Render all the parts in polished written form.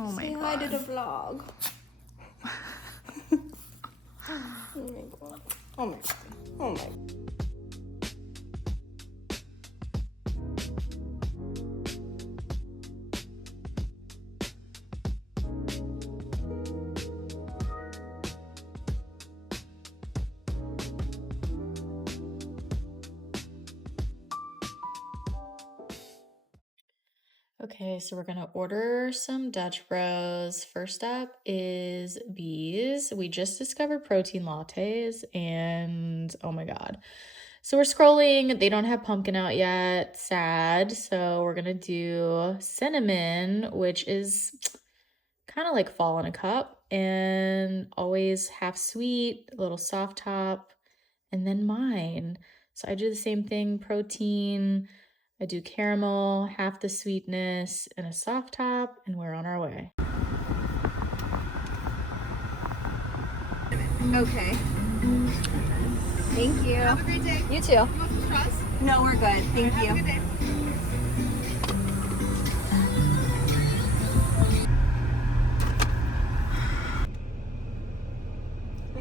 Oh my god. Say hi to the vlog. Oh my god. Oh my god. Oh my god. Okay, so we're gonna order some Dutch Bros. First up is bees. We just discovered protein lattes and oh my god. So we're scrolling, they don't have pumpkin out yet, sad. So we're gonna do cinnamon, which is kind of like fall in a cup and always half sweet, a little soft top, and then mine. So I do the same thing, protein, I do caramel, half the sweetness, and a soft top, and we're on our way. Okay. Thank you. Have a great day. You too. You want some straws? No, we're good. Thank you. Have a good day.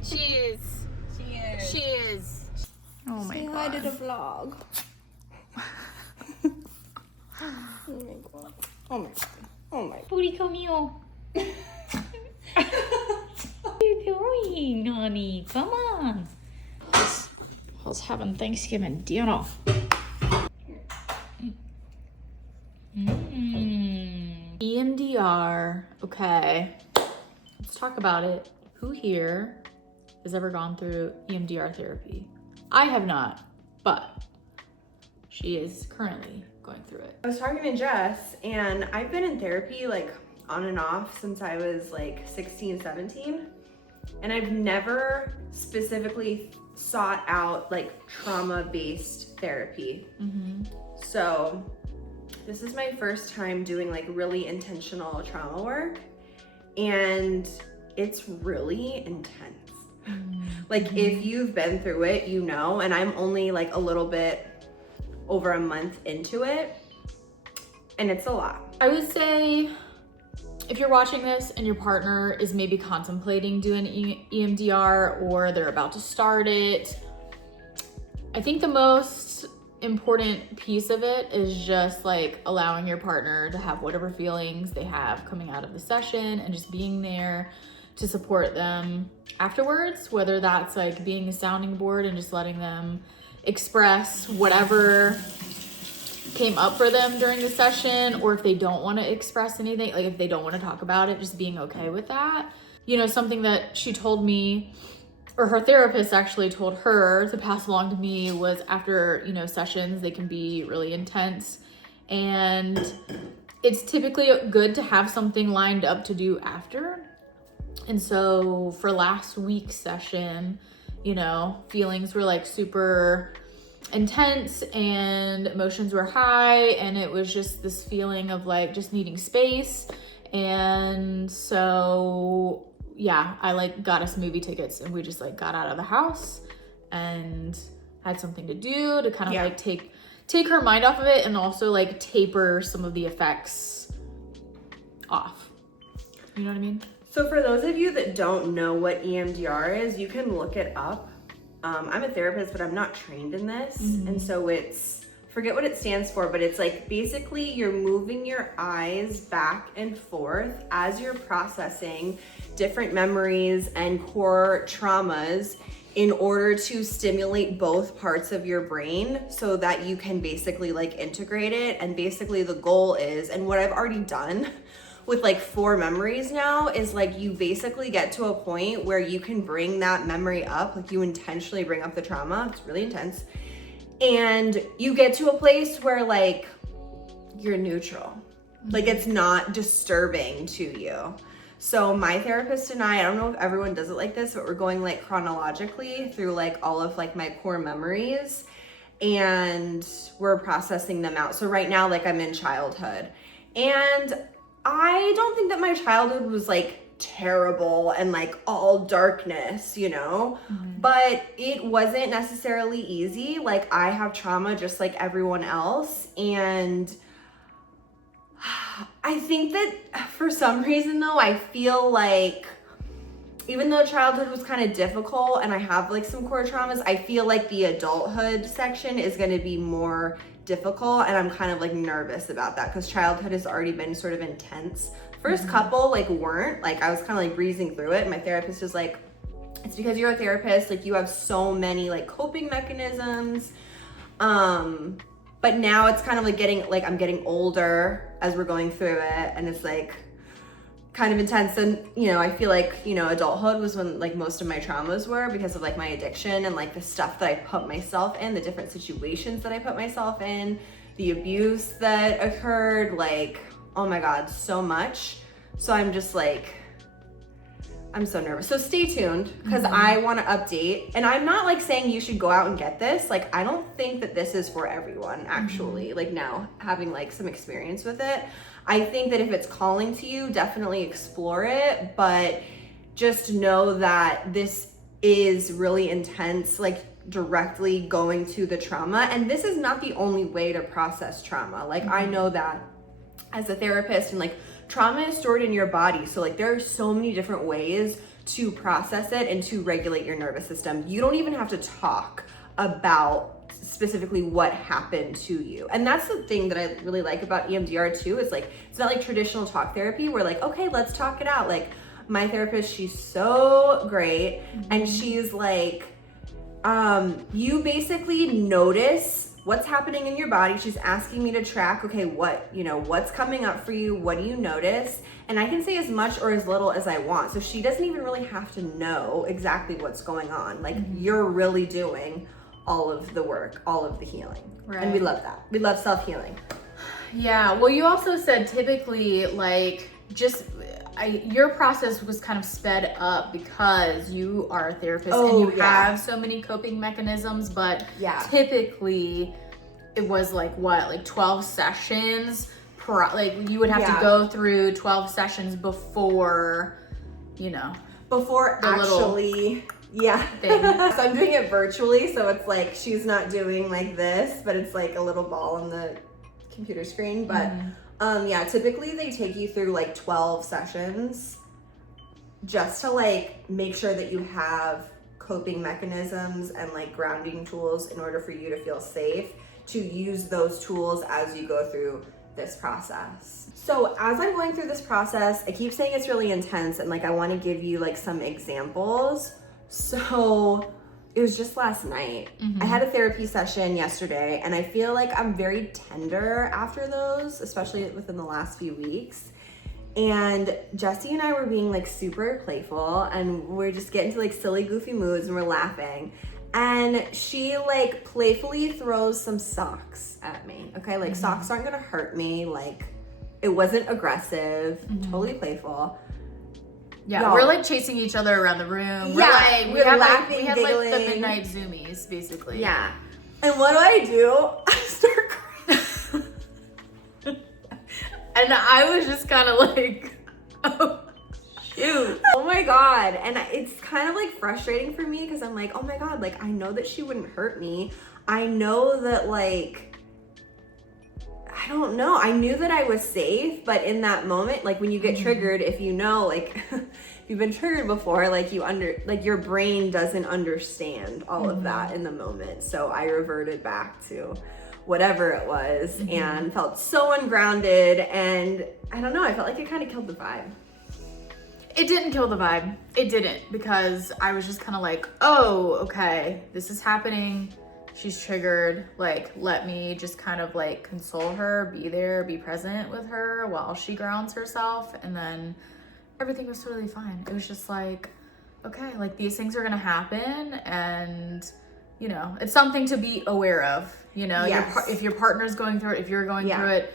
She is. She is. She is. Oh my god. Say hi to the vlog. Oh my god. Oh my god. Oh my god. Purico mio. What are you doing, honey? Come on. I was having Thanksgiving dinner. EMDR. Okay. Let's talk about it. Who here has ever gone through EMDR therapy? I have not, but she is currently going through it. I was talking to Jess, and I've been in therapy like on and off since I was like 16, 17. And I've never specifically sought out like trauma-based therapy. So this is my first time doing like really intentional trauma work, and it's really intense. Like if you've been through it, you know, and I'm only like a little bit over a month into it, and it's a lot. I would say if you're watching this and your partner is maybe contemplating doing EMDR or they're about to start it, I think the most important piece of it is just like allowing your partner to have whatever feelings they have coming out of the session and just being there to support them afterwards, whether that's like being a sounding board and just letting them express whatever came up for them during the session, or if they don't want to express anything, like if they don't want to talk about it, just being okay with that. You know, something that she told me, or her therapist actually told her to pass along to me, was after, you know, sessions, they can be really intense, and it's typically good to have something lined up to do after. And so for last week's session, you know, feelings were like super intense and emotions were high, and it was just this feeling of like just needing space. And so yeah, I like got us movie tickets, and we just like got out of the house and had something to do to kind of like take her mind off of it, and also like taper some of the effects off. You know what I mean? So for those of you that don't know what EMDR is, you can look it up. I'm a therapist, but I'm not trained in this. And so it's, forget what it stands for, but it's like basically you're moving your eyes back and forth as you're processing different memories and core traumas in order to stimulate both parts of your brain so that you can basically like integrate it. And basically the goal is, and what I've already done with like 4 memories now, is like you basically get to a point where you can bring that memory up, like you intentionally bring up the trauma, it's really intense, and you get to a place where like you're neutral, like it's not disturbing to you. So my therapist and I don't know if everyone does it like this, but we're going like chronologically through like all of like my core memories, and we're processing them out. So right now, like I'm in childhood, and I don't think that my childhood was like terrible and like all darkness, you know, but it wasn't necessarily easy. Like I have trauma just like everyone else, and I think that for some reason though, I feel like even though childhood was kind of difficult and I have like some core traumas, I feel like the adulthood section is going to be more difficult, and I'm kind of like nervous about that because childhood has already been sort of intense. First couple like weren't, like I was kind of like breezing through it. My therapist was like, it's because you're a therapist, like you have so many like coping mechanisms. But now it's kind of like I'm getting older as we're going through it, and it's like kind of intense. And you know, I feel like, you know, adulthood was when like most of my traumas were because of like my addiction and like the stuff that I put myself in, the different situations that I put myself in, the abuse that occurred, like, oh my God, so much. So I'm just like, I'm so nervous. So stay tuned because I want to update. And I'm not like saying you should go out and get this. Like, I don't think that this is for everyone actually, like now having like some experience with it. I think that if it's calling to you, definitely explore it, but just know that this is really intense, like directly going to the trauma. And this is not the only way to process trauma. Like I know that as a therapist, and like trauma is stored in your body. So like there are so many different ways to process it and to regulate your nervous system. You don't even have to talk about specifically what happened to you. And that's the thing that I really like about EMDR too, is like, it's not like traditional talk therapy where like, okay, let's talk it out. Like my therapist, she's so great. And she's like, you basically notice what's happening in your body. She's asking me to track, okay, what, you know, what's coming up for you? What do you notice? And I can say as much or as little as I want. So she doesn't even really have to know exactly what's going on. Like you're really doing all of the work, all of the healing. Right. And we love that. We love self-healing. Yeah, well, you also said typically like your process was kind of sped up because you are a therapist and you have so many coping mechanisms, but typically it was like what, like 12 sessions, like you would have to go through 12 sessions before, you know. Before actually, thing. So I'm doing it virtually, so it's like she's not doing like this, but it's like a little ball on the computer screen, but typically they take you through like 12 sessions just to like make sure that you have coping mechanisms and like grounding tools in order for you to feel safe to use those tools as you go through this process. So as I'm going through this process, I keep saying it's really intense, and like I want to give you like some examples. So it was just last night. I had a therapy session yesterday, and I feel like I'm very tender after those, especially within the last few weeks. And Jessy and I were being like super playful, and we're just getting to like silly, goofy moods, and we're laughing. And she like playfully throws some socks at me. Okay, like socks aren't gonna hurt me. Like it wasn't aggressive, totally playful. Yeah, y'all, we're like chasing each other around the room. We're laughing, we had giggling. like the midnight zoomies, basically. Yeah. And what do? I start crying. And I was just kind of like, oh, shoot. Oh my God. And it's kind of like frustrating for me because I'm like, oh my God, like I know that she wouldn't hurt me. I know that like, I don't know. I knew that I was safe, but in that moment, like when you get triggered, if you know, like if you've been triggered before, like your brain doesn't understand all of that in the moment. So I reverted back to whatever it was and felt so ungrounded. And I don't know, I felt like it kind of killed the vibe. It didn't kill the vibe. It didn't, because I was just kind of like, oh, okay, this is happening. She's triggered, like, let me just kind of like console her, be there, be present with her while she grounds herself. And then everything was totally fine. It was just like, okay, like these things are gonna happen, and you know, it's something to be aware of, you know. If your partner's going through it, if you're going through it,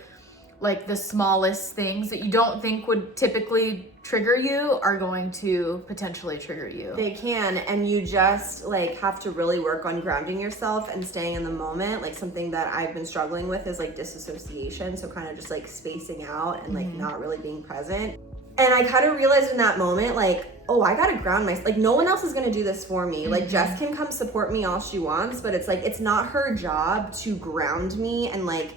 like the smallest things that you don't think would typically trigger you are going to potentially trigger you. They can, and you just like have to really work on grounding yourself and staying in the moment. Like something that I've been struggling with is like disassociation, so kind of just like spacing out and like not really being present. And I kind of realized in that moment, like, oh, I gotta ground myself. Like no one else is gonna do this for me. Like Jess can come support me all she wants, but it's like, it's not her job to ground me and like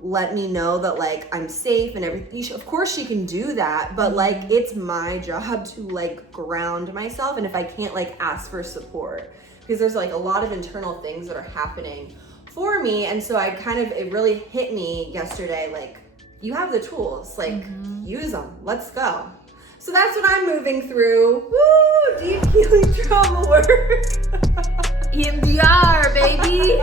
let me know that like I'm safe and everything. Of course she can do that, but like it's my job to like ground myself, and if I can't, like ask for support, because there's like a lot of internal things that are happening for me. And so it really hit me yesterday, like, you have the tools, like use them, let's go. So that's what I'm moving through. Woo, deep healing trauma work. EMDR, baby.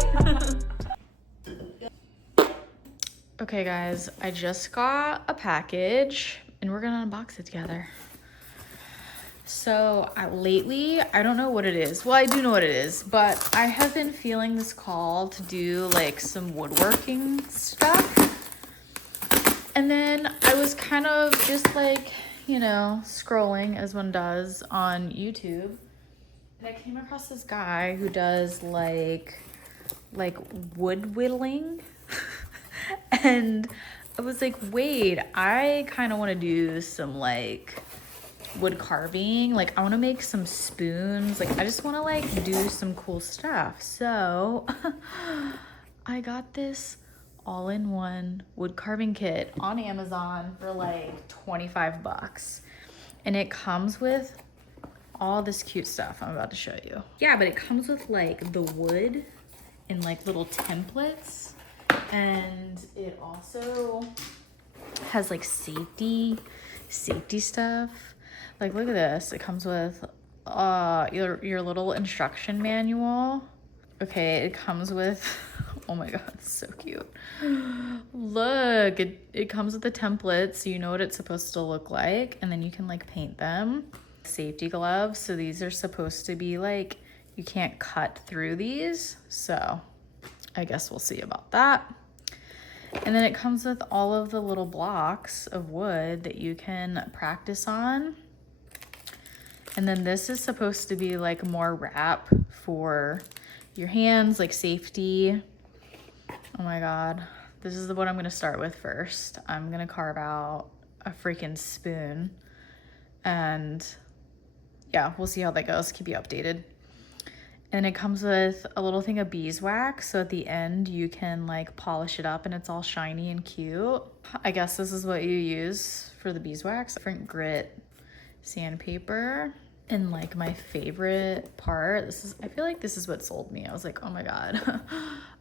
Okay guys, I just got a package and we're gonna unbox it together. So lately, I don't know what it is. Well, I do know what it is, but I have been feeling this call to do like some woodworking stuff. And then I was kind of just like, you know, scrolling as one does on YouTube. And I came across this guy who does like wood whittling. And I was like, wait, I kind of want to do some like wood carving. Like I want to make some spoons. Like I just want to like do some cool stuff. So I got this all-in-one wood carving kit on Amazon for like 25 bucks. And it comes with all this cute stuff I'm about to show you. Yeah, but it comes with like the wood and like little templates. And it also has like safety stuff. Like look at this. It comes with your little instruction manual. Okay, it comes with, oh my god, it's so cute. Look, it comes with the templates, so you know what it's supposed to look like, and then you can like paint them. Safety gloves, so these are supposed to be like, you can't cut through these, so I guess we'll see about that. And then it comes with all of the little blocks of wood that you can practice on. And then this is supposed to be like more wrap for your hands, like safety. Oh my god. This is what I'm gonna start with first. I'm gonna carve out a freaking spoon. And yeah, we'll see how that goes. Keep you updated. And it comes with a little thing of beeswax, so at the end you can like polish it up and it's all shiny and cute. I guess this is what you use for the beeswax. Different grit sandpaper. And like my favorite part, I feel like this is what sold me. I was like, oh my god,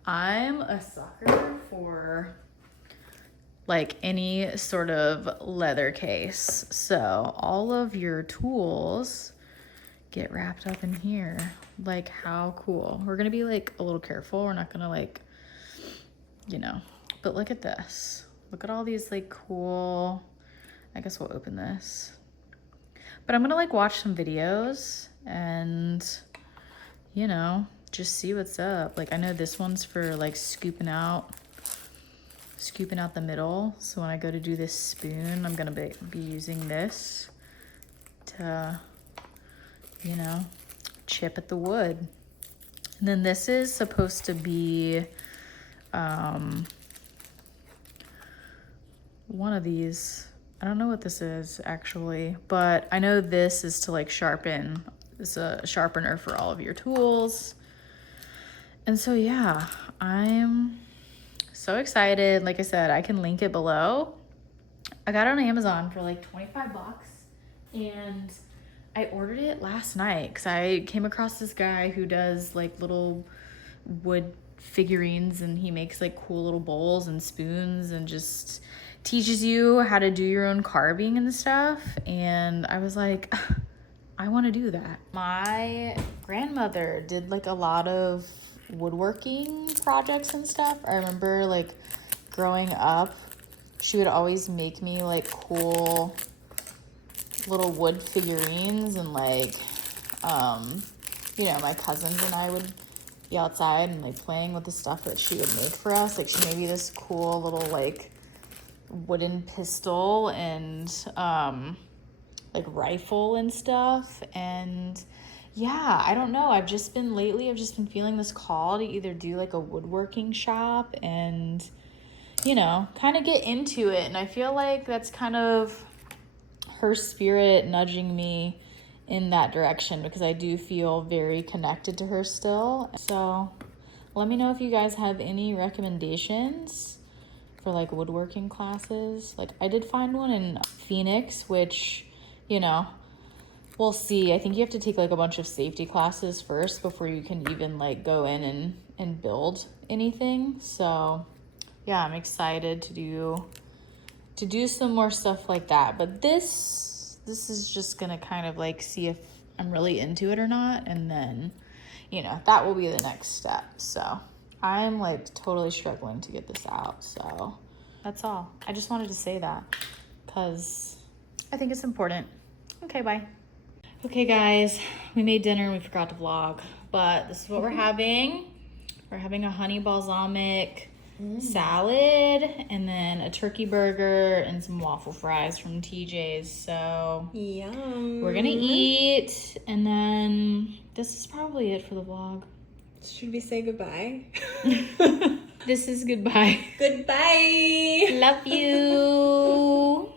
I'm a sucker for like any sort of leather case. So all of your tools get wrapped up in here. Like how cool. We're gonna be like a little careful. We're not gonna like, you know, but look at this. Look at all these like cool, I guess we'll open this. But I'm gonna like watch some videos and, you know, just see what's up. Like I know this one's for like scooping out the middle. So when I go to do this spoon, I'm gonna be using this to, you know, chip at the wood. And then this is supposed to be one of these. I don't know what this is actually, but I know this is to like sharpen. It's a sharpener for all of your tools. And so yeah, I'm so excited. Like I said, I can link it below. I got it on Amazon for like 25 bucks and I ordered it last night because I came across this guy who does like little wood figurines, and he makes like cool little bowls and spoons and just teaches you how to do your own carving and stuff. And I was like, I want to do that. My grandmother did like a lot of woodworking projects and stuff. I remember like growing up, she would always make me like cool little wood figurines, and like you know, my cousins and I would be outside and like playing with the stuff that she would make for us. Like she made me this cool little like wooden pistol and like rifle and stuff. And yeah, I don't know, I've just been feeling this call to either do like a woodworking shop and, you know, kind of get into it. And I feel like that's kind of her spirit nudging me in that direction, because I do feel very connected to her still. So let me know if you guys have any recommendations for like woodworking classes. Like I did find one in Phoenix, which, you know, we'll see. I think you have to take like a bunch of safety classes first before you can even like go in and build anything. So yeah, I'm excited to do some more stuff like that. But this is just gonna kind of like see if I'm really into it or not, and then, you know, that will be the next step. So I'm like totally struggling to get this out. So that's all. I just wanted to say that because I think it's important. Okay, bye. Okay guys, we made dinner and we forgot to vlog, but this is what we're having. We're having a honey balsamic salad, and then a turkey burger and some waffle fries from TJ's. So yum. We're gonna eat, and then this is probably it for the vlog. Should we say goodbye? This is goodbye. Goodbye. Love you.